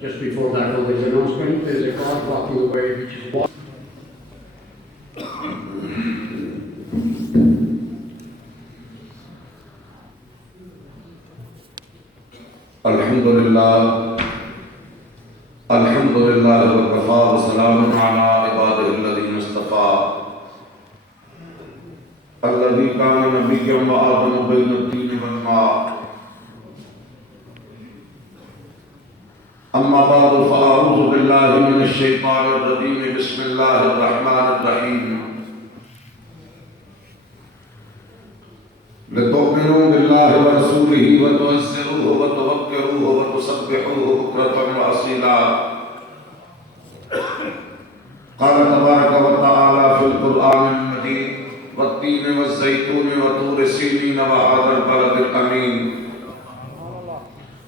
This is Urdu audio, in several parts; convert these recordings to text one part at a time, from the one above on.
Just before that always announcement, there's a car blocking the way which is blocked. الحمدللہ وکفا وسلام علی عبادہ الذین اصطفیٰ الذی کان نبیا وآدم بین الطین والماء اما بعد فاعوذ باللہ من الشیطان الرجیم بسم اللہ الرحمن الرحیم لتؤمنوا باللہ ورسولہ وتعزروہ وتوقروہ وتسبحوہ بکرۃ وأصیلا قال تبارک وتعالی فی القرآن المجید والتین والزیتون وطور سینین وهذا البلد الامین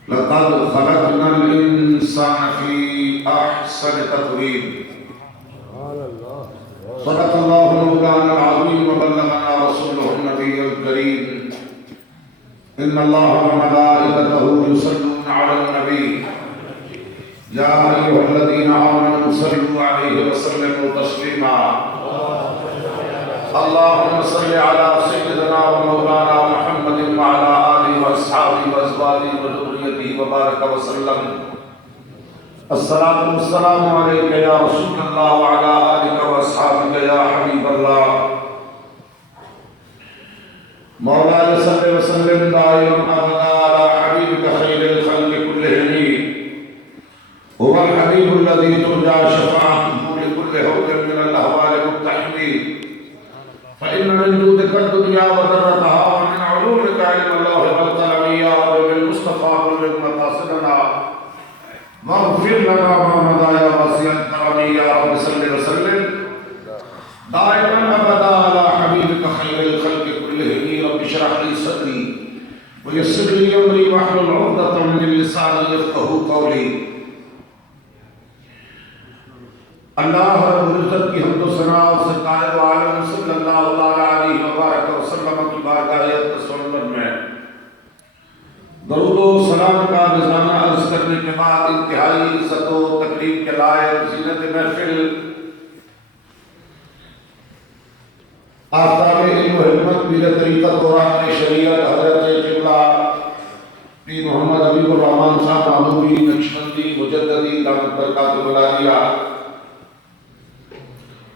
لقد خلقنا الانسان فی احسن تقویم صدق اللہ مولانا العظیم وبلغنا رسولہ النبی الکریم ان اللہ وملائکتہ یصلون علی النبی یا ایھا الذین آمنوا صلوا علیہ وسلموا تسلیما اللہم صل علی سیدنا ومولانا محمد وعلی آلہ واصحابہ وازواجہ وذریتہ وبارک وسلم الصلاۃ والسلام علیک یا رسول اللہ وعلی آلہ واصحابہ یا حبیب اللہ مولانا صلی وسلم دائما ابدا علی حبیبک خیر الخلق کلہم هو الحبیب الذی ترجى شفاعته لكل حوض من الاهوال المقتحم فإن من جودك الدنيا وذرتها ومن علومك علم الله والقلم يا رب بالمصطفى بلغ مقاصدنا واغفر لنا ما مضى يا واسع الكرم يا رب صل وسلم دائما ابدا على حبيبك خير الخلق كلهم رب اشرح لي صدري ويسر لي امري واحلل عقدة من لساني يفقهوا قولي اللہ رب العزت کی حمد و ثنا اور سرکار دو عالم صلی اللہ علیہ وبارک وسلم کی بارگاہ تسلیم میں درود و سلام کا نذرانہ عرض کرنے کے بعد انتہائی عزت و تکریم کے لائق زینت محفل آفتاب علم و حکمت پیر طریقت قرآن شریعت حضرت قبلہ پیر محمد حبیب الرحمن صاحب معموری نقشبندی مجددی دامت برکاتہ العالیہ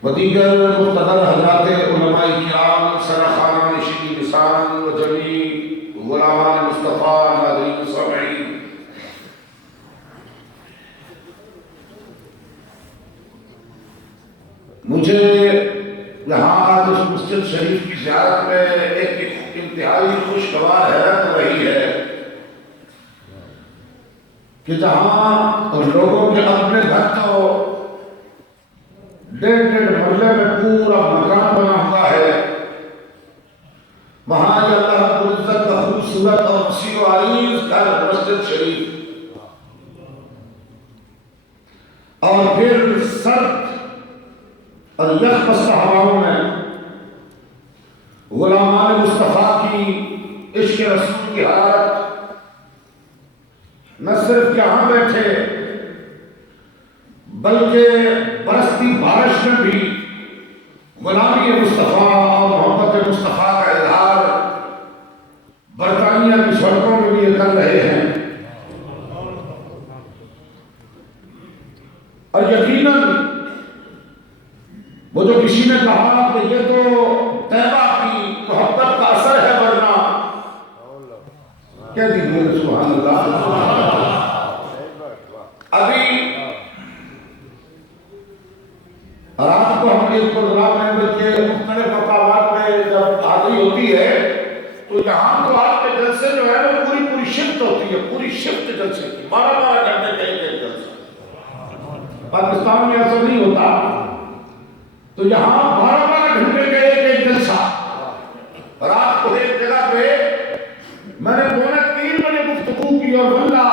و دیگر مقتدر حضرات علماء کرام سرخانہ نشین نثار و جمیع غلامان مصطفیٰ ناظرین سامعین مجھے یہاں آج اس مسجد شریف کی زیارت میں ایک انتہائی خوشگوار حیرت رہی ہے کہ جہاں لوگوں کے اپنے گھر تو 1.5 مرلے میں پورا مکان بنا ہوا ہے وہاں یہ اللہ رب العزت کا خوبصورت اور وسیع و عریض گھر مسجد شریف اور پھر سرد اور یخبستہ ہواؤں میں غلامان مصطفیٰ کی عشق رسول کی حالت نہ صرف یہاں بیٹھے بلکہ برستی بارش میں بھی غلامی مصطفیٰ اور محبت مصطفیٰ کا اظہار برطانیہ کی سڑکوں میں بھی یہ کر رہے ہیں اور یقیناً وہ جو کسی نے کہا کہ یہ تو طیبہ کی محبت کا اثر ہے ورنہ کہہ دیجیے سبحان اللہ ابھی رات کو ہم ایک پروگرام میں بلکہ مختلف مقامات میں جب حاضری ہوتی ہے تو یہاں تو آپ کے جلسے جو ہے وہ پوری شفٹ ہوتی ہے پوری شفٹ جلسے کی 12 گھنٹے کا ایک جلسہ پاکستان میں ایسا نہیں ہوتا تو یہاں 12 گھنٹے کا ایک جلسہ رات کو ایک جگہ پہ میں نے 2:45 بجے گفتگو کی اور بندہ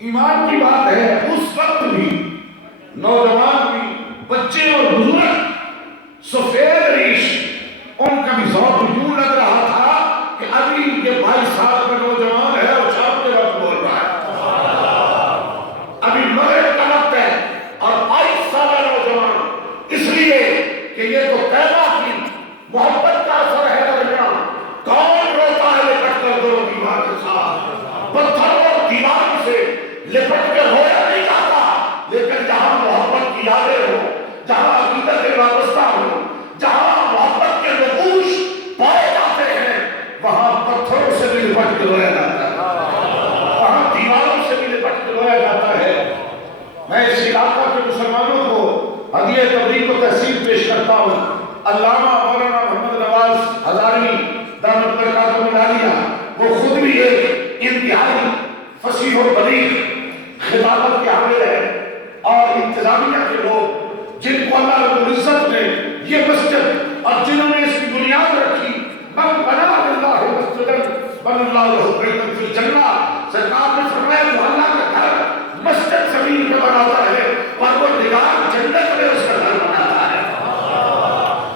ایمان کی بات ہے اس وقت بھی نوجوان بھی بچے اور بزرگ سفید ریش ان کا بھی ذوق یوں لگ رہا تھا کہ ابھی یہ 22 سال کا نوجوان ہے تھا، پتھر اور دیواروں سے لپٹ کے رویا نہیں جاتا، لیکن جہاں محبت کی یادیں ہو، جہاں عقیدت وابستہ ہو، جہاں محبت کے نقوش پائے جاتے ہیں، وہاں پتھروں سے بھی لپٹ کے رویا جاتا ہے، وہاں دیواروں سے بھی لپٹ کے رویا جاتا ہے۔ میں اس علاقہ کے مسلمانوں کو ہدیہ تبریک و تحسین پیش کرتا ہوں۔ علامہ مولانا محمد نواز ہزاروی دامت برکاتہ العالیہ، وہ خود بھی ایک انتہائی فصیح و بلیغ خطابت کے حامل ہیں، اور انتظامیہ کے لوگ جن کو اللہ رب العزت نے یہ مسجد اور جنہوں نے اس کی بنیاد رکھی، من بنا للہ مسجدا بنى اللہ لہ بیتا فی الجنہ، سرکار نے فرمایا جو اللہ کا گھر مسجد زمین پہ بناتا ہے، پروردگار جنت میں اس کا گھر بناتا ہے۔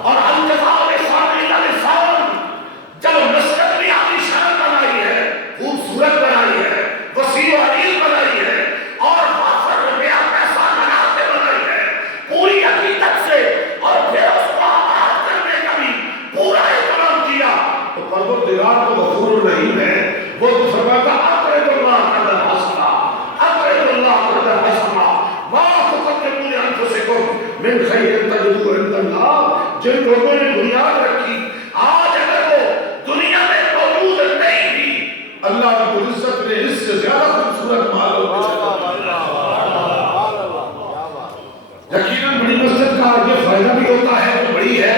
اور الجزاء الاحسان الا الاحسان، جب مسجد نے عالی شان بنائی ہے، خوبصورت بنائی ہے، وسیع و عریض بنائی ہے، اور وافر روپیہ پیسہ لگا کے بنائی ہے پوری حقیقت سے، اور پھر اس کو آباد کرنے کا بھی پورا اہتمام کیا، تو پروردگار تو غفور الرحیم ہے، وہ تو فرماتا اقرض اللہ قرضا حسنا، اقرض اللہ قرضا حسنا، ما تقدموا لانفسکم من خیر تجدوہ عند اللہ۔ جن لوگوں نے بنیاد رکھی، آج اگر وہ دنیا میں موجود نہیں بھی، اللہ رب العزت نے اس سے زیادہ خوبصورت مال یقیناً بڑی مسجد کا یہ فائدہ بھی ہوتا ہے کہ بڑی ہے،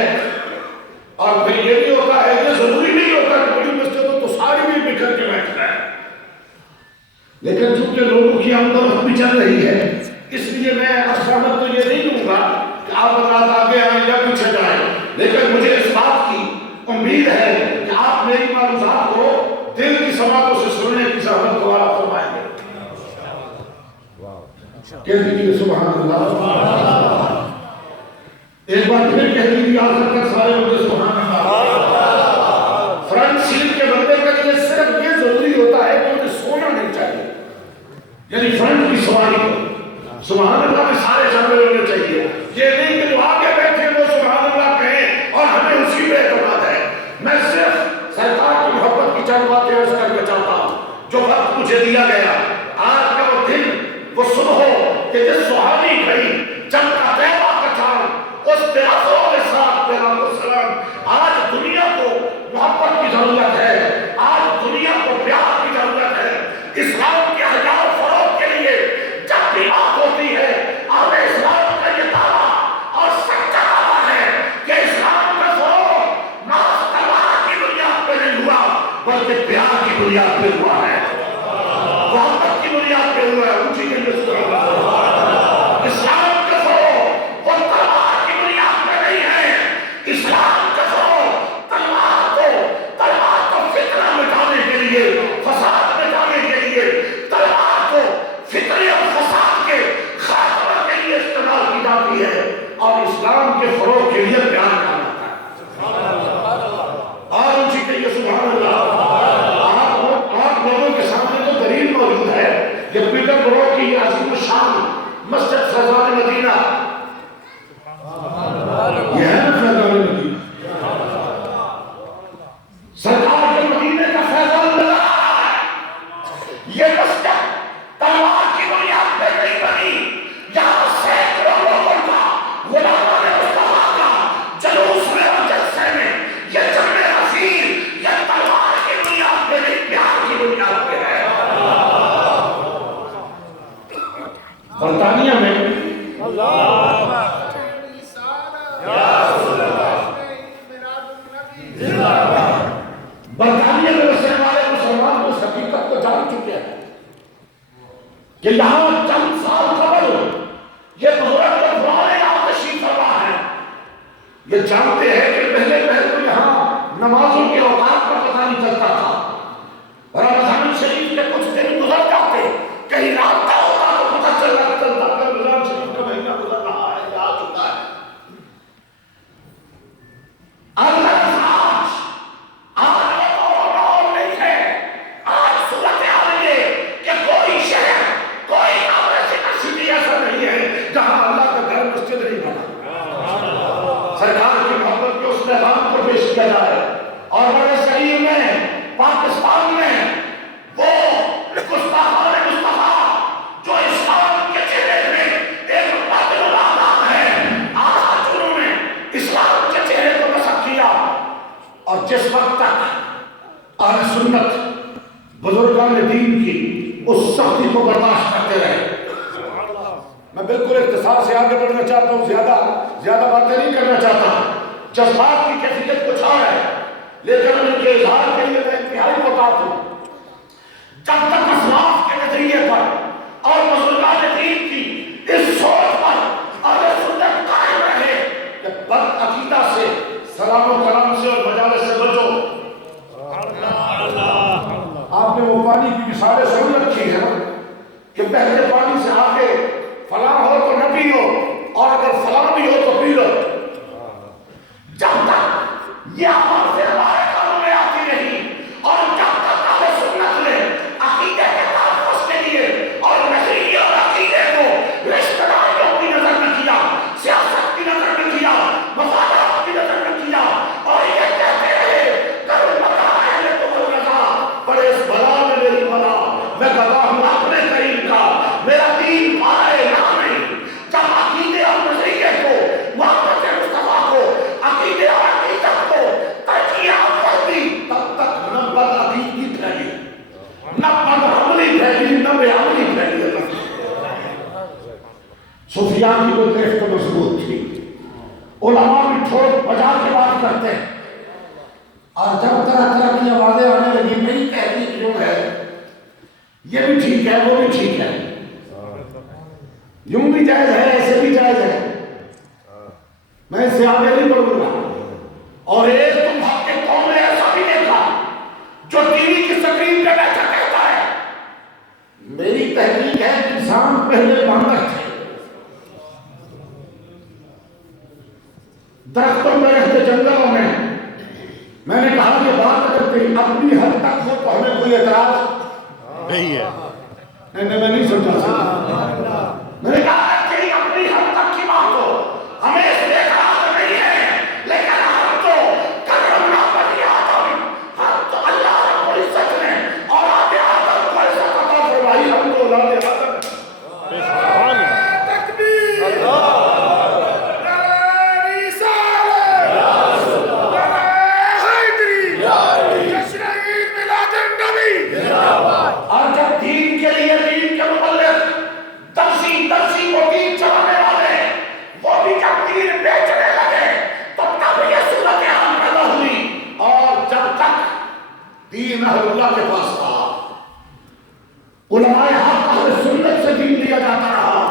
اور پھر یہ بھی ہوتا ہے، یہ ضروری نہیں ہوتا کہ بڑی مسجد ہو تو ساری بھی بکھر کے بیٹھ جائے، لیکن چونکہ لوگوں کی آمد و رفت بھی چل رہی ہے، اس لیے میں اصحابت تو یہ نہیں دوں گا کہ آپ حضرات آگے آئیں یا پیچھے جائیں، لیکن مجھے اس بات کی امید ہے کہ آپ میری معلومات کو دل کی سماعتوں سے سننے کی زحمت دوبارہ فرمائیں گے۔ کہہ دیجیے سبحان اللہ، ایک بار پھر کہہ دیجیے آخر تک سارے مجھے سبحان اللہ۔ فرنٹ سیٹ کے بندے کا لیے صرف یہ ضروری ہوتا ہے کہ انہیں سونا نہیں چاہیے، یعنی فرنٹ کی سواری کو سبحان اللہ میں سارے شامل ہونے چاہیے، یہ نہیں کہ جو آگے بیٹھے وہ سبحان اللہ کہیں اور ہمیں اسی پہ اعتماد ہے۔ میں صرف سرکار کی محبت کی چند باتیں عرض کر کے چاہتا ہوں۔ جو وقت مجھے دیا گیا، آج کا وہ دن، وہ صبح ہو کہ جس سہانی گھڑی جب کا طیبہ کا چاند، اس پیاسوں کے ساتھ پیغام السلام، آج دنیا کو محبت کی ضرورت ہے، آج دنیا کو پیار کی ضرورت ہے، اسلام کے حجاب فروغ کے لیے جب بھی بات ہوتی ہے، اور اسلام کا یہ دعویٰ اور سچا دعویٰ ہے کہ اسلام کا فروغ ناز تلوار کی بنیاد پہ نہیں ہوا، بلکہ پیار کی بنیاد پہ ہوا ہے، محبت کی بنیاد پہ ہوا ہے، اونچی کے لیے اسلام کا فروغ وہ تلوار کی بنیاد پہ نہیں ہے، اسلام کا فروغ تلوار کو فتنہ مٹانے کے لیے، فساد مٹانے کے لیے، تلوار کو فتنے اور فساد کے خاتمہ کے لیے استعمال کی جاتی ہے، اور اسلام کے فروغ کے لیے بیان کیا جاتا ہے۔ اور اونچی کہیے سبحان اللہ۔ آپ لوگوں کے سامنے تو دلیل موجود ہے، یہ پیٹر برو کی یہ عظیم الشان مسجد فیضان مدینہ، یہ ہے نا فیضان مدینہ، سرکار کے مدینے کا فیضان لگا ہے۔ یہ مسجد تلوار کی بنیاد پہ نہیں بنی، یہاں سینکڑوں لوگوں کا، غلامان مصطفیٰ کا جلوس میں اور جلسے میں، یہ جمع حسین، یہ تلوار کی بنیاد پہ نہیں، پیار کی بنیاد پہ ہے۔ برطانیہ میں برطانیہ میں بسنے والے مسلمان اس حقیقت کو جان چکے ہیں کہ یہاں چند سال قبل یہ بزرگ غفران یہاں تشریف فرما ہے، یہ جانتے ہیں کہ پہلے تو یہاں نمازوں کے اوقات کا پتہ نہیں چلتا تھا، رمضان شریف کے کچھ دن گزر جاتے، کہیں رابطہ ہوتا تو پتہ چلتا کہ رمضان شریف کا مہینہ گزر رہا ہے یا آ چکا ہے۔ سرکار کی محبت کے اس پیغام کو پیش کیا جائے، اور بڑے صحیح دین کی اس سختی کو برداشت کرتے رہے۔ میں بالکل اختصار سے آگے بڑھنا چاہتا ہوں، زیادہ باتیں نہیں کرنا چاہتا۔ جذبات کی کیفیت کچھ اور ہے، لیکن ان کے اظہار کے لیے میں انتہائی محتاط ہوں۔ جب تک اسلاف کے نظریے پر اور بزرگان دین کی اس سوچ پر اہل سنت قائم رہے کہ بد عقیدہ سے، سلام و کلام سے اور مجالس سے بچو۔ آپ نے وہ پانی کی مثالیں سن رکھی ہے کہ بہتے پانی سے آگے فلاں ہو تو نہ پیو، اور اگر فلاں بھی ہو تو پی لو۔ جب تک یہ عمل سے ہمارے کانوں میں آتی نہیں، اور جب تک اہل سنت نے عقیدے کے تحفظ کے لیے اور نظریے اور عقیدے کو رشتہ داریوں کی نظر میں کیا، سیاست کی نظر میں کیا، مفادات کی نظر میں کیا، اور یہ کہتے رہے کل بتا اہل تمہر رضا، بڑے اس بلا میں میری بلا، میں گواہ ہوں اپنے کریم کا، میرا دین پائے نہ نہیں۔ جب عقیدے اور نظریے کو، محبت مصطفیٰ کو، عقیدے اور عقیدت کو ترجیح اول دی، تب تک نہ بد عقیدگی پھیلی، نہ بد عملی پھیلی، نہ بے عملی پھیلی۔ سفیان کی تو گرفت مضبوط تھی، علماء بھی ٹھوک بجا کے بات کرتے ہیں، اور جب طرح طرح کی آوازیں آنے لگی میری تحقیق جو ہے یہ بھی ٹھیک ہے وہ بھی ٹھیک ہے، یوں بھی جائز ہے ایسے بھی جائز ہے، میں اس سے آگے نہیں بڑھوں گا۔ اور ایک تم حق کے قوم نے ایسا بھی دیکھا جو ٹی وی کی سکرین پہ بیٹھا کہتا ہے میری تحقیق ہے کہ انسان پہلے باندر تھے، درختوں میں رہتے جنگلوں میں نے کہا کہ بات اگر تیری اپنی حد تک ہو تو ہمیں کوئی اعتراض نہیں ہے۔ میں نہیں سمجھا سکتا، میں نے کہا کہ تیری اپنی حد تک کی بات ہو ہمیں اس میں اعتراض نہیں ہے، لیکن ہم تو کرمنا بنی آدم، ہم تو اللہ رب العزت نے اور آدم کو عزت عطا فرمائی، ہم تو اولاد آدم تکبیر اور جب دین کے لیے دین کے مبلغ درسی کو دین چلانے والے وہ بھی جب دین بیچنے لگے تو تب یہ صورتحال پیدا ہوئی، اور جب تک دین اہل اللہ کے پاس رہا، علماء حق اہل سنت سے دین لیا جاتا رہا،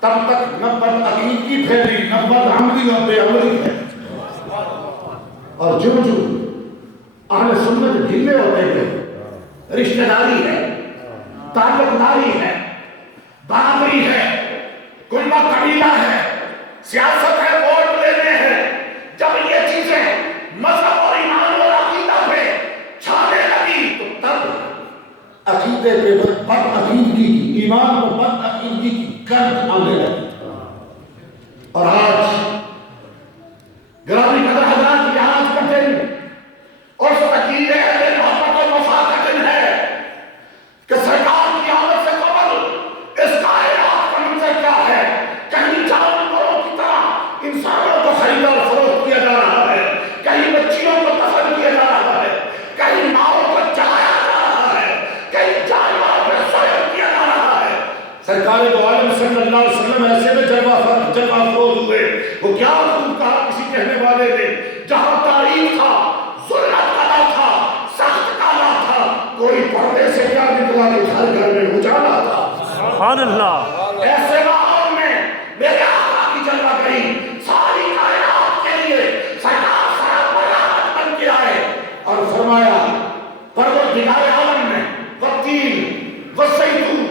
تب تک نہ بد عقیدگی پھیلی، نہ بد عملی اور بے عملی پھیلی۔ اور جو اہل سنت ڈھیلے ہوتے گئے، رشتہ داری ہے، تعلق داری ہے، برابری ہے، کنبہ قبیلہ ہے، سیاست ہے، ووٹ لینے ہیں، جب یہ چیزیں مذہب اور ایمان اور عقیدہ پہ چھانے لگی تو تب عقیدے پہ بد عقیدگی کی، ایمان پر بد عقیدگی کی گرد آنے لگی۔ اور آج گرامی قدر حضرات کی آج کا دن اس عقیدے اہل محبت و وفا کا دن ہے کہ سرکار کی آمد سے قبل اس کائنات کا منظر کیا ہے، کہیں جانوروں کی طرح انسانوں کو خریدا اور فروخت کیا جا رہا ہے، کہیں بچیوں کو دفن کیا جا رہا ہے، کہیں ناؤں کو جلایا جا رہا ہے، کہیں جانوروں پہ سوئم کیا جا رہا ہے۔ سرکار دو عالم صلی اللہ علیہ وسلم ایسے میں جلوہ افروز ہوئے، وہ کیا خوب کہا کسی کہنے والے نے، جہاں تاریخ تھا، ظلمت کالا تھا، سخت کالا تھا، کوئی پردے سے کیا نکلا کہ گھر گھر میں اجالا تھا۔ سبحان اللہ۔ ایسے ماحول میں میرے آقا کی جلوہ گئی، ساری کائنات کے لیے سرکار سراپر رحمت بن کے آئے، اور فرمایا پروردگار عالم نے والتین والزیتون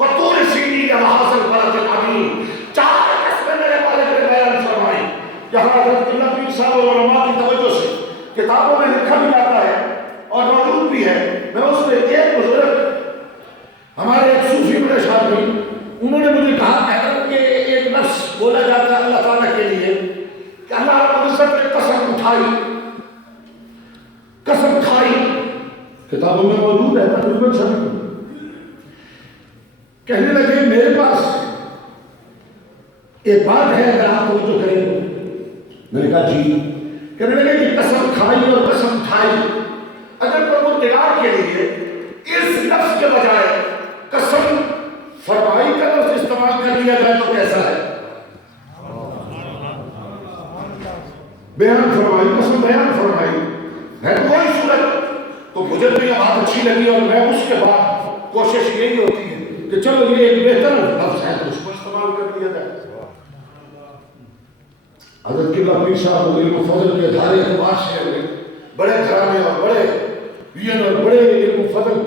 وطور سینین وہذا البلد الامین، چار قسمیں میرے مالک نے بیان فرمائی۔ یہاں حضرت اللہ پیر صاحب اور علماء کی توجہ سے کتابوں میں لکھا بھی جاتا ہے اور موجود بھی ہے، میں اس میں ایک بزرگ ہمارے ایک صوفی بڑے شاعری انہوں نے مجھے کہا کہ ایک لفظ بولا جاتا ہے اللہ تعالیٰ کے لیے کہ اللہ رب العزت نے قسم اٹھائی، قسم کھائی، کتابوں میں موجود ہے، تقریباً سب کہنے لگے میرے پاس ایک بات ہے اگر آپ توجہ کریں تو۔ میں نے کہا جی۔ کہنے لگے کہ قسم کھائی اور قسم کھائی، اگر پروردگار کے لیے اس اس لفظ کے بجائے قسم فرمائی کا لفظ استعمال کر لیا جائے تو کیسا ہے؟ بیان فرمائی، قسم بیان فرمائی ہے کوئی صورت. تو مجھے تو یہ بات اچھی لگی اور میں اس کے بعد کوشش یہی ہوتی ہے کہ چلو یہ ایک بہتر لفظ ہے تو اس کو استعمال کر لیا جائے. حضرت قبلہ پیر صاحب علم و فضل کے دھارے اعتبار سے بڑے گھرانے اور بڑے وین اور بڑے علم و فضل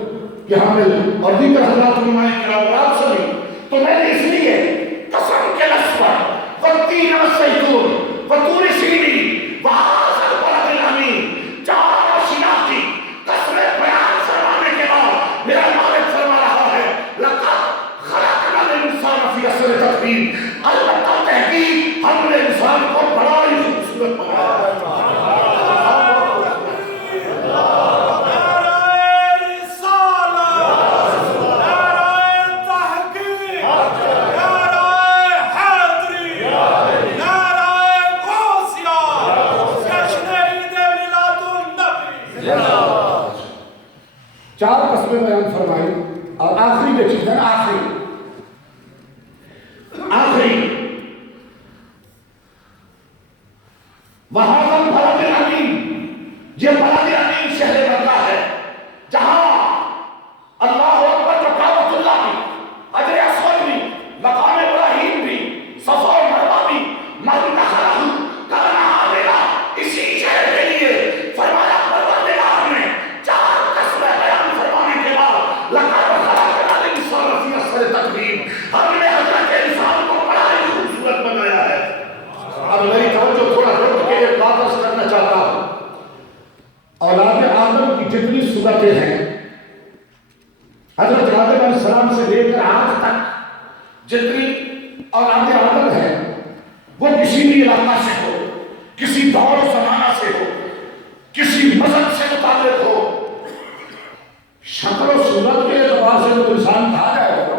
کے حامل اور دیگر حضرات علماء کرام اور آپ سبھی. تو میں نے اس لیے قسم کے لفظ پر والتین والزیتون وطور سینین وہذا البلد الامین چار شناختی قسمیں بیان فرمانے کے بعد میرا مالک فرما رہا ہے لقد خلقنا الانسان فی احسن تقویم. البتہ تحقیق ہم نے انسان کو بڑا ہی خوبصورت بنایا ہے. چار قسمیں بیان فرمائی اور آخری جو چیز ہے نا آخری وہاں پر بلد الامین، یہ بلد الامین شہر مکہ ہے جہاں اللہ اکبر جو کعبۃ اللہ بھی، حجر اسود بھی، مقام ابراہیم بھی، صفا و مروہ بھی، من دخلہ کان آمنا. اسی شہر کے لیے فرمایا پروردگار نے چار قسمیں بیان فرمانے کے بعد لقد خلقنا الانسان فی احسن تقویم، ہم نے حضرت انسان کو بڑا ہی خوبصورت بنایا ہے. اب میری توجہ تھوڑا رک کے ایک بات عرض کرنا چاہتا ہوں. اولاد آدم کی جتنی صورتیں ہیں حضرت آدم علیہ السلام سے لے کر آج تک جتنی اولاد آدم ہے وہ کسی بھی علاقہ سے ہو، کسی دور و زمانہ سے ہو، کسی مذہب سے متعلق ہو، شکل و صورت کے اعتبار سے تو انسان کہا جائے گا.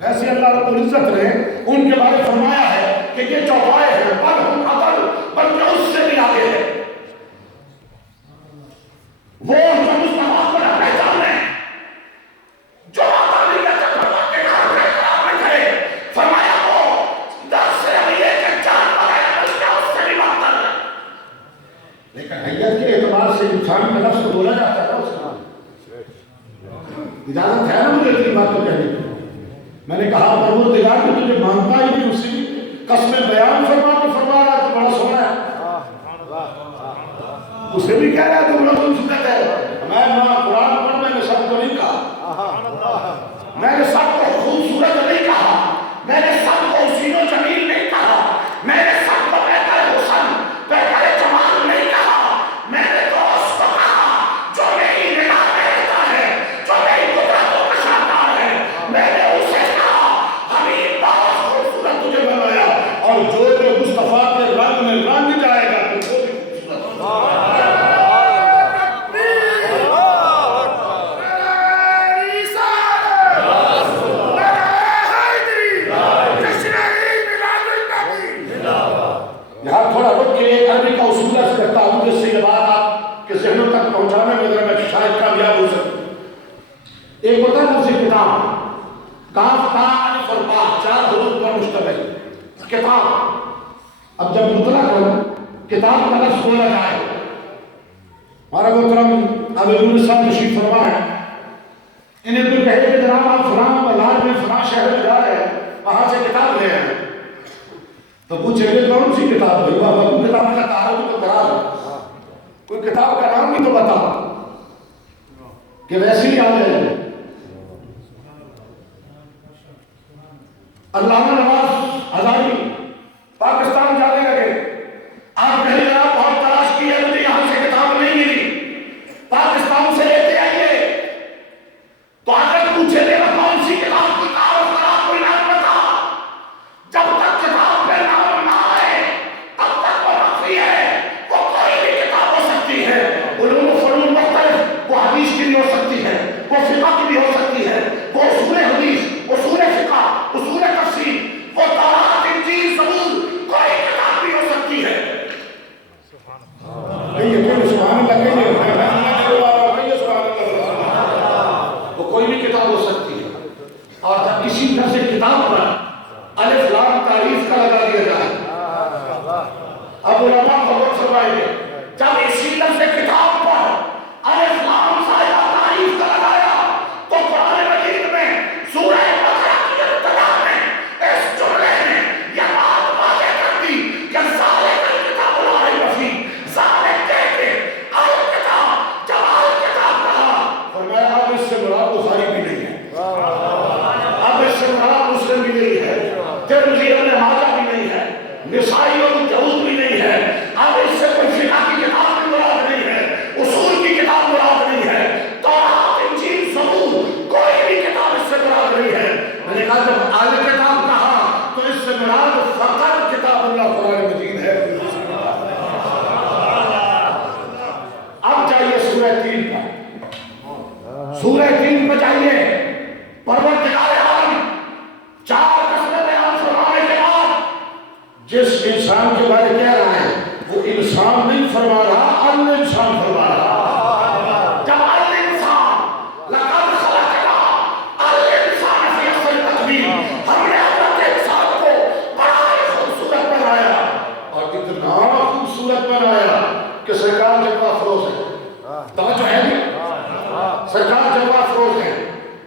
ویسے اللہ رب العزت نے ان کے بارے فرمایا ہے کہ یہ چوپائے ہیں بل ہم اضل، بلکہ اس سے بھی آگے ہے. وہ جو مصطفیٰ کو نہ پہچانے، جو آدمیت کے پرواہ کے کام کے خلاف نہ کرے، فرمایا وہ در سے یہ کہ جان بغیر بلکہ اس سے بھی بدتر ہے. لیکن حیت کے اعتبار سے انسان کا لفظ بولا جاتا ہے اس کا اجازت ہے نا مجھے اتنی بات تو کہنے کی. میں نے کہا پروردگار کہ تجھے مانتا ہی نہیں، اسی قسم بیان فرما تو فرما رہا تو بڑا سونا ہے. اسے بھی کہہ رہا ہے تو بڑا خوبصورت ہے. میں نہ قرآن پڑھ میں نے سب کو نہیں کہا، میں نے سب کو خوبصورت نہیں کہا، میں نے سب کو حسین و جمیل نہیں کہا، میں نے سب کو بہتر حسن بہتر جمال نہیں کہا. میں نے تو اس کو کہا جو میری نگاہ میں رہتا ہے، جو میری قدرتوں کا شاہکار ہے. میں نے اسے کہا حبیب بہت خوبصورت تجھے بنایا، اور جو مصطفیٰ کے رنگ میں رنگ جائے گا تو وہ بھی خوبصورت. یہاں تھوڑا رک کے ایک عربی کا اصول عرض کرتا ہوں جس سے یہ بات آپ کے ذہنوں تک پہنچانے میں ذرا میں شاید کامیاب ہو سکوں. ایک ہوتا ہے لفظ کتاب، کاف تا الف اور با، چار حروف پر مشتمل کتاب. اب جب مطلق ہو کتاب کا لفظ بولا جائے، ہمارا محترم ابو یونس صاحب تشریف فرما ہے، انہیں کوئی کہے کہ جناب آپ فلاں بازار میں فلاں شہر میں جا رہے ہیں، وہاں سے کتاب لے آئے، تو پوچھے گے کون سی کتاب بھائی؟ بابا کو کتاب کا تعارف تو کرا دو، کوئی کتاب کا نام بھی تو بتا کہ ویسے ہی آ جائے. علامہ نواز ہزاری پاکستان جانے لگے، آپ کہیں آپ بہت تلاش کی ہے، مجھے یہاں سے کتاب نہیں ملی، پاکستان سے لیتے آئیے. تو اگر پوچھے گا کون سی کتاب کی تعارف کرا، کوئی نام بتا. جب تک کتاب پہ نام نہ آئے تب تک وہ مخفی ہے. وہ کوئی بھی کتاب ہو سکتی ہے، علوم و فنون مختلف، وہ حدیث کی بھی ہو سکتی ہے، وہ فقہ کی بھی ہو سکتی ہے، وہ اصول حدیث، اصول فقہ، اصول تفسیر، وہ اور جب کسی نفس کتاب پر الف لام تعریف کا لگا دیا جائے، اب علماء خبر فرمائیں گے جب اسی لفظ کتاب پر الف لام سایہ تعریف کا لگایا تو قرآن مجید میں سورہ بقرہ کی ابتدا میں اس جملے نے یہ بات واضح کر دی کہ ذالک الکتاب لا ریب فیہ، ذالک کہہ کے الکتاب، جب الکتاب کہا فرمایا اب اس سے مراد بخاری بھی نہیں ہے، اب اس سے مراد مسلم بھی نہیں ہے، ترمذی ابن ماجہ بھی نہیں ہے، نسائی اور داؤد بھی نہیں ہے، اب اس سے کوئی فقہ کی کتاب بھی مراد نہیں ہے، اصول کی کتاب مراد نہیں ہے، تورات انجیل زبور کوئی بھی کتاب اس سے مراد نہیں ہے۔ میں نے کہا جب الکتاب کہا تو اس سے مراد فقط کتاب اللہ قرآن مجید ہے۔ اب جائیے سورہ 3 پر، سورہ 3 پہ جائیے، پروردگار عالم 4 قسمیں بیان فرمانے کے بعد جس انسان کے بارے کہہ رہا ہے وہ انسان نہیں فرما رہا، الانسان فرما رہا۔ جب الانسان لقد خلقنا الانسان فی احسن تقویم، ہم نے حضرت انسان کو بڑا ہی خوبصورت بنایا اور اتنا خوبصورت بنایا کہ سرکار جلوہ افروز ہے۔ توجہ ہے نہیں؟ سرکار جلوہ افروز ہے،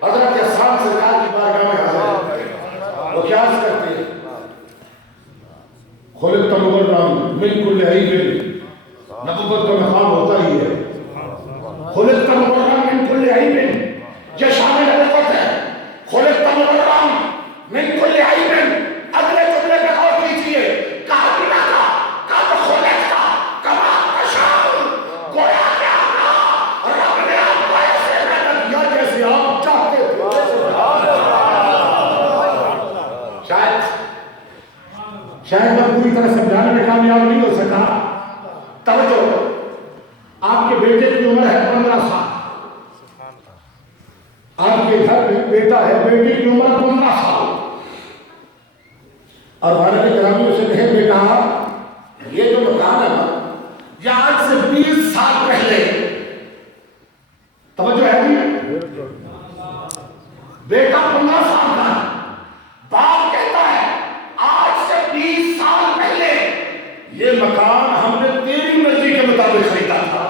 حضرت احسان سرکار کی بارگاہ میں حاضر ہے، وہ کیا عرض کرتے ہیں؟ خلقت مبرأ من کل عیب، نبوت کا مقام ہوتا ہی ہے، خلقت مبرأ من کل عیب، یہ شان نبوت ہے، خلقت مبرأ من کل عیب۔ اگلے جملے پہ غور کیجیے، کہا بنا کا کب خلقتا کما تشاء، گویا کہ آقا رب نے آپ کو ایسے پیدا کیا جیسے آپ چاہتے تھے۔ شاید میں پوری طرح سمجھانے میں کامیاب نہیں ہو سکا۔ توجہ، آپ کے بیٹے کی عمر ہے 15 سال، آپ کے گھر میں بیٹا ہے، بیٹے کی عمر 15 سال، اور والد گرامی اسے کہے بیٹا یہ جو مکان ہے نا یہ آج سے 20 سال پہلے، توجہ ہے نہیں، بیٹا 15 سال کا ہے، باپ کہتا ہے آج سے 20 سال پہلے یہ مکان ہم نے تیری مرضی کے مطابق خریدا تھا۔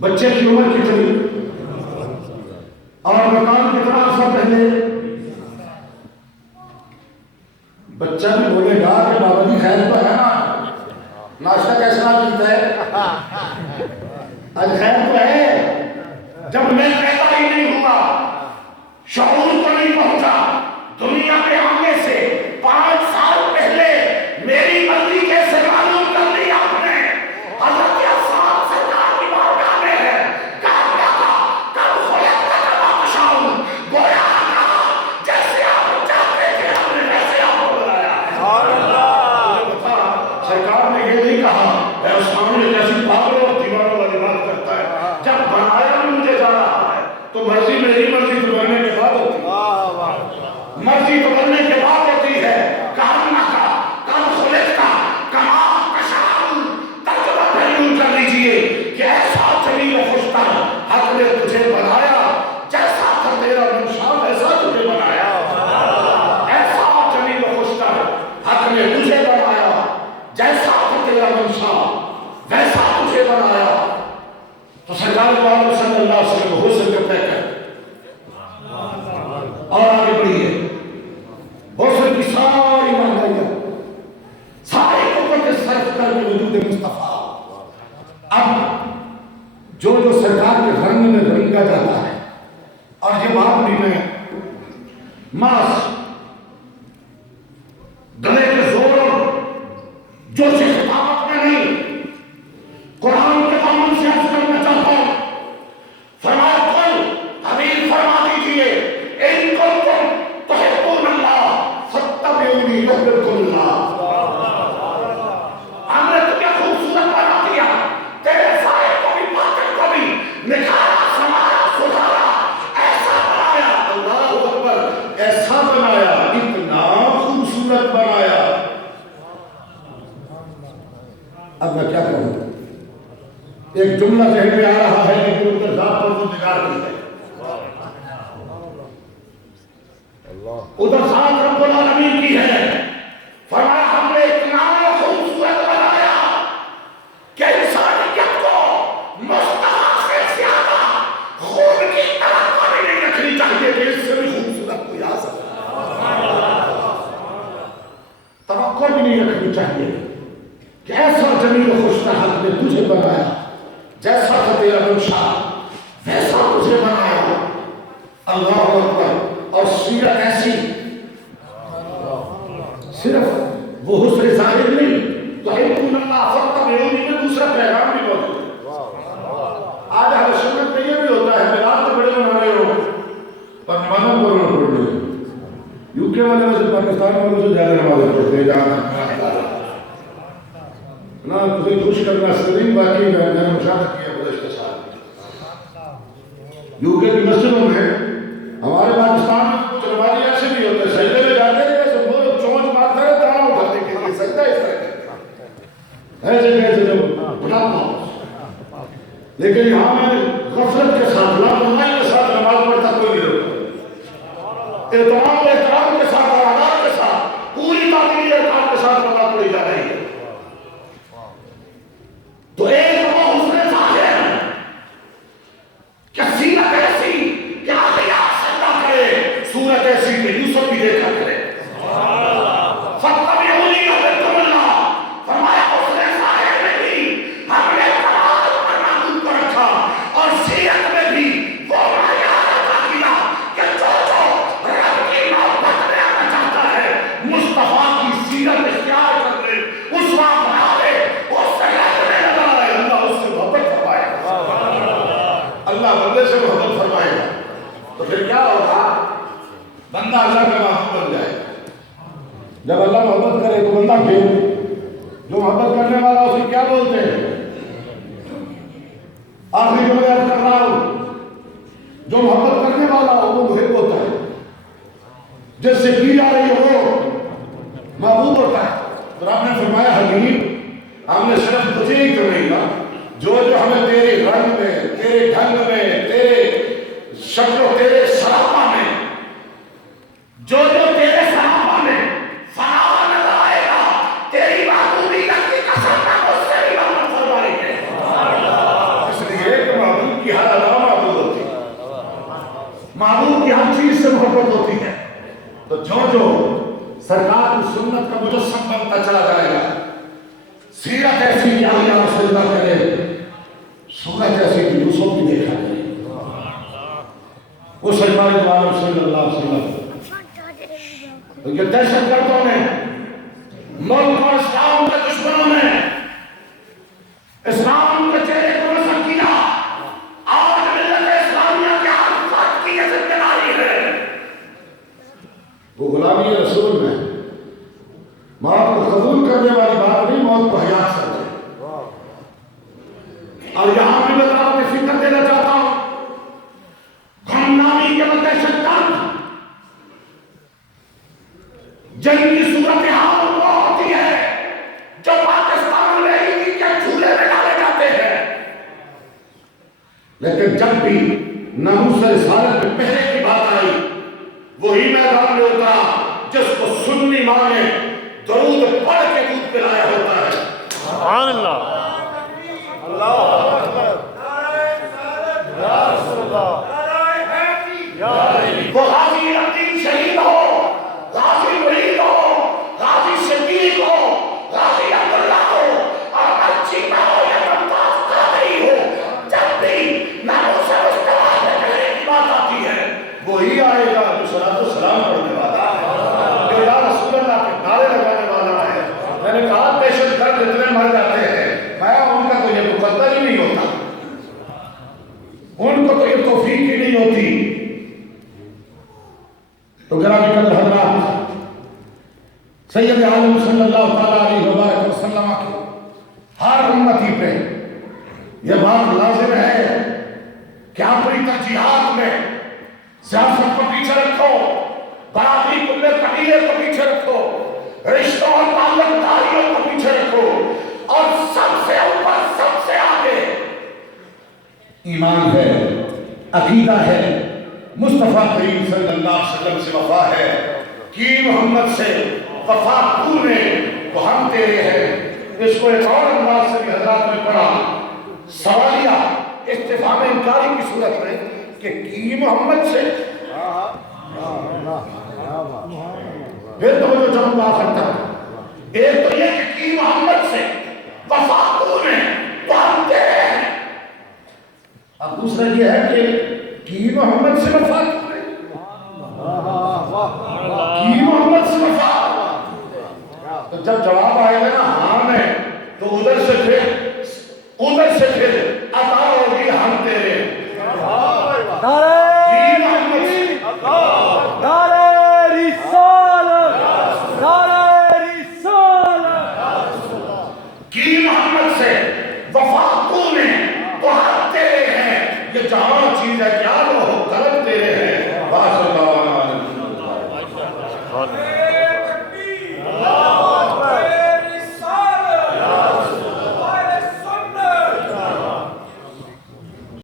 بچے کی عمر کتنی اور مکان کتنا عرصہ پہلے؟ بچہ بھی بولے گا کہ بابا جی خیر تو ہے نا، ناشتہ کیسا پیتا ہے، آج خیر تو ہے۔ جب میں پیدا ہی نہیں ہوا، شعور کو نہیں پہنچا، دنیا کے آنے سے 5 سال پہلے میری مرضی کیسے معلوم کر لی آپ نے؟ حضرت احسان سرکار کی بارگاہ میں ہے، کہا تھا کب خلقت کما تشاء، گویا جیسے آپ چاہتے تھے ہم نے ویسے آپ کو بنایا۔ سرکار نے یہ نہیں کہا اے عثمان نے جیسی پاگلوں اور دیوانوں والی بات کرتا ہے، جب بنایا بھی مجھے جا رہا ہے تو مرضی میری مرضی تو بننے کے بعد ہوتی ہے، مرضی تو بننے کے بعد ہوتی ہے۔ کہنا کا کب خلقتا کما تشاء، ترجمہ پہلو کر لیجئے کہ ایسا جمیل و خوشتر حق نے تجھے بنایا، جیسا تھا تیرا منشا ویسا تجھے بنایا، ایسا جمیل و خوشتر حق نے تجھے بنایا، جیسا تھا تیرا منشا ویسا تجھے بنایا۔ تو سرکار محمد صلی اللہ علیہ وسلم حسن کا طے کر اور آگے بڑھیے، حسن کی ساری مہنگائیاں، ساری قوت صرف کر کے وجود مصطفیٰ۔ اب جو سرکار کے رنگ میں رنگا جاتا ہے، اور یہ بات بھی میں ماس گلے کے زور جو سے خطابت میں نہیں، قرآن کے دامن سے عرض کرنا چاہتا ہوں۔ فرمایا قل، حبیب فرما دیجئے ان کنتم تحبون اللہ فاتبعونی یحببکم اللہ۔ ہم نے تمہیں خوبصورت بنا دیا، تیرے ظاہر کو بھی باطن کو بھی نکھارا، سنوارا، سدھارا، ایسا بنایا، اللہ اکبر، ایسا بنایا ایک جملہ ذہن میں آ رہا ہے لیکن ان کے ذات پر وہ نگار کرتے ہیں. ادھر ذات رب العالمین کی ہے. فرمایا ہم نے اتنا خوبصورت بنایا کہ انسانیت کو مستحق سے زیادہ خون کی توقع بھی نہیں رکھنی چاہیے کہ اس سے بھی خوبصورت کوئی آ سکتا. توقع بھی نہیں رکھنی چاہیے کہ ایسا جمیل و خوشنحت نے تجھے بنایا جیسا تھا تیرا منشا ویسا تجھے بنایا. اللہ اکبر. اور سیرت ایسی صرف وہ حسن ظاہر نہیں تو حکم اللہ فقط بیونی میں دوسرا پیغام بھی موجود ہے. آج ہر سنت میں یہ بھی ہوتا ہے میلاد تو بڑے بنا رہے ہو پر نمازوں کو نہ پڑھ رہے. یو کے والے ویسے پاکستان والوں سے زیادہ نمازیں پڑھتے ہیں جہاں نہ تجھے خوش کرنا سلیم. باقی میں نے مشاہدہ کیا گزشتہ سال یو کے کی مسجدوں میں ہمارے پاکستان میں کچھ نمازی ایسے بھی ہوتے ہیں سجدے میں جاتے ہیں جیسے وہ لوگ چونچ مارتے ہیں دانا اٹھانے کے لیے سجدہ اس طرح ایسے کیسے جب اٹھاتا ہوں. لیکن یہاں میں غفلت کے ساتھ لاپرواہی کے ساتھ نماز پڑھتا کوئی نہیں ہوتا. احترام و احترام کے ساتھ اور آداب کے ساتھ پوری تعمیری احترام کے ساتھ نماز پڑھی جا رہی ہے. تو ایک وہ حسن ظاہر کہ سیرت ایسی کہ آگے آپ سجدہ کرے صورت ایسی کہ یوسف بھی دیکھا کرے. فَاتَّبِعُونِی یُحْبِبْکُمُ اللَّہ. فرمایا حسن ظاہر میں بھی ہم نے کمال پر معبود کو رکھا اور سیرت میں بھی وہ معیار عطا کیا کہ جو رب کی محبت میں آنا چاہتا ہے مصطفیٰ کی سیرت اختیار کر لے اس وقت بنا لے اس سے لگنے لگا ہے. اللہ اس سے محبت فرمائے گا. اللہ بندے سے محبت فرمائے گا تو پھر کیا ہوگا؟ بندہ اللہ کا محبوب بن جائے. جب اللہ محبت کرے تو بندہ پھر جو محبت کرنے والا اسے کیا بولتے ہیں؟ آخری جو میں کر رہا ہوں جو محبت کرنے والا ہو وہ محب ہوتا ہے. جس سے کی جا رہی ہو محبوب ہوتا ہے. تو آپ نے فرمایا حبیب ہم نے صرف تجھے ہی تو نہیں کہا جو ہمیں تیرے رنگ میں تیرے ڈھنگ میں تیرے شکل و تیرے سراپا میں جو تیرے سراپا میں فنا نظر آئے گا تیری محبوبیت کی قسم میں مجھ سے بھی محبت فرمائے گے. اس لیے کہ محبوب کی ہر ادا محبوب ہوتی ہے. محبوب کی ہر چیز سے محبت ہوتی ہے. تو جو سرکار کی سنت کا مجسم بنتا چلا جائے گا سیرت ایسی کہ آگے آپ سجدہ کرے صورت ایسی کہ یوسف بھی دیکھا کرے. وہ سرکار دو عالم صلی اللہ علیہ وسلم تو یہ دہشت گردوں نے ملک اور اسلام کے دشمنوں نے اسلام کے چہرے کو نصب کیا. آج ملت اسلامیہ کے حفاظت کی یہ ذمہ داری ہے. وہ غلامی رسول میں موت کو قبول کرنے والی بات نہیں موت کو حیات سے ہے. اور یہاں بھی میں آپ کو فکر دینا چاہتا ہوں غمنامی کے وقت دہشت گرد جنگ کی صورتحال وہ ہوتی ہے جو پاکستان میں عیدی کے جھولے میں ڈالے جاتے ہیں. لیکن جب بھی ناموس رسالت میں پہلے کی بات آئی وہی میدان میں اترا جس کو سنی ماں نے درود پڑھ کے دودھ پلایا ہوتا ہے. سبحان اللہ. اللہ اکبر. یا رسول اللہ. وہ غازی الدین شہید ہو غازی مرید ہو غازی صدیق ہو غازی عبداللہ ہو اور اچھیتا ہو یا ممتاز قادری ہو جب بھی ناموس مصطفیٰ سے پہلے کی بات آتی ہے وہی آئے گا جو صلاۃ و سلام پڑھنے والا ہے جو یا رسول اللہ کے نعرے لگانے والا ہے. میں نے کہا دہشت گرد اتنے مر جاتے ہیں میں ان کا تو یہ مقدر ہی نہیں ہوتا ان کو تو یہ توفیق ہی نہیں ہوتی. تو گرامی قدر حضرات سید عالم صلی اللہ تعالیٰ علیہ وآلہ وسلم کی ہر امتی پہ یہ بات لازم ہے کہ اپنی ترجیحات میں سیاست کو پیچھے رکھو برادری کل قبیلے کو پیچھے رکھو رشتوں اور تعلق داریوں کو پیچھے رکھو اور سب سے اوپر سب سے آگے ایمان ہے، عقیدہ ہے، مصطفیٰ کریم صلی اللہ علیہ وسلم سے وفا ہے، کی محمد سے وفا تو نے تو ہم تیرے ہیں۔ اس کو ایک اور انداز سے بھی حضرات نے پڑھا، سوالیہ استفہام انکاری کی صورت میں کہ کی محمد سے، پھر تو جو جمع آ سکتا ہے، ایک تو یہ کہ کی محمد سے وفا تو نے تو ہم تیرے ہیں، اب دوسرا یہ ہے کہ کی محمد سے وفا تو نے، کی محمد سے وفا، تو جب جواب آئے گا نا ہاں میں، تو ادھر سے پھر عطا ہوگی ہم تیرے، کی محمد سے، کی محمد سے وفا تو نے تو ہم تیرے ہیں، یہ جہاں چیز ہے کیا لو کرم تیرے ہیں، واصل اللہ علیہ وسلم۔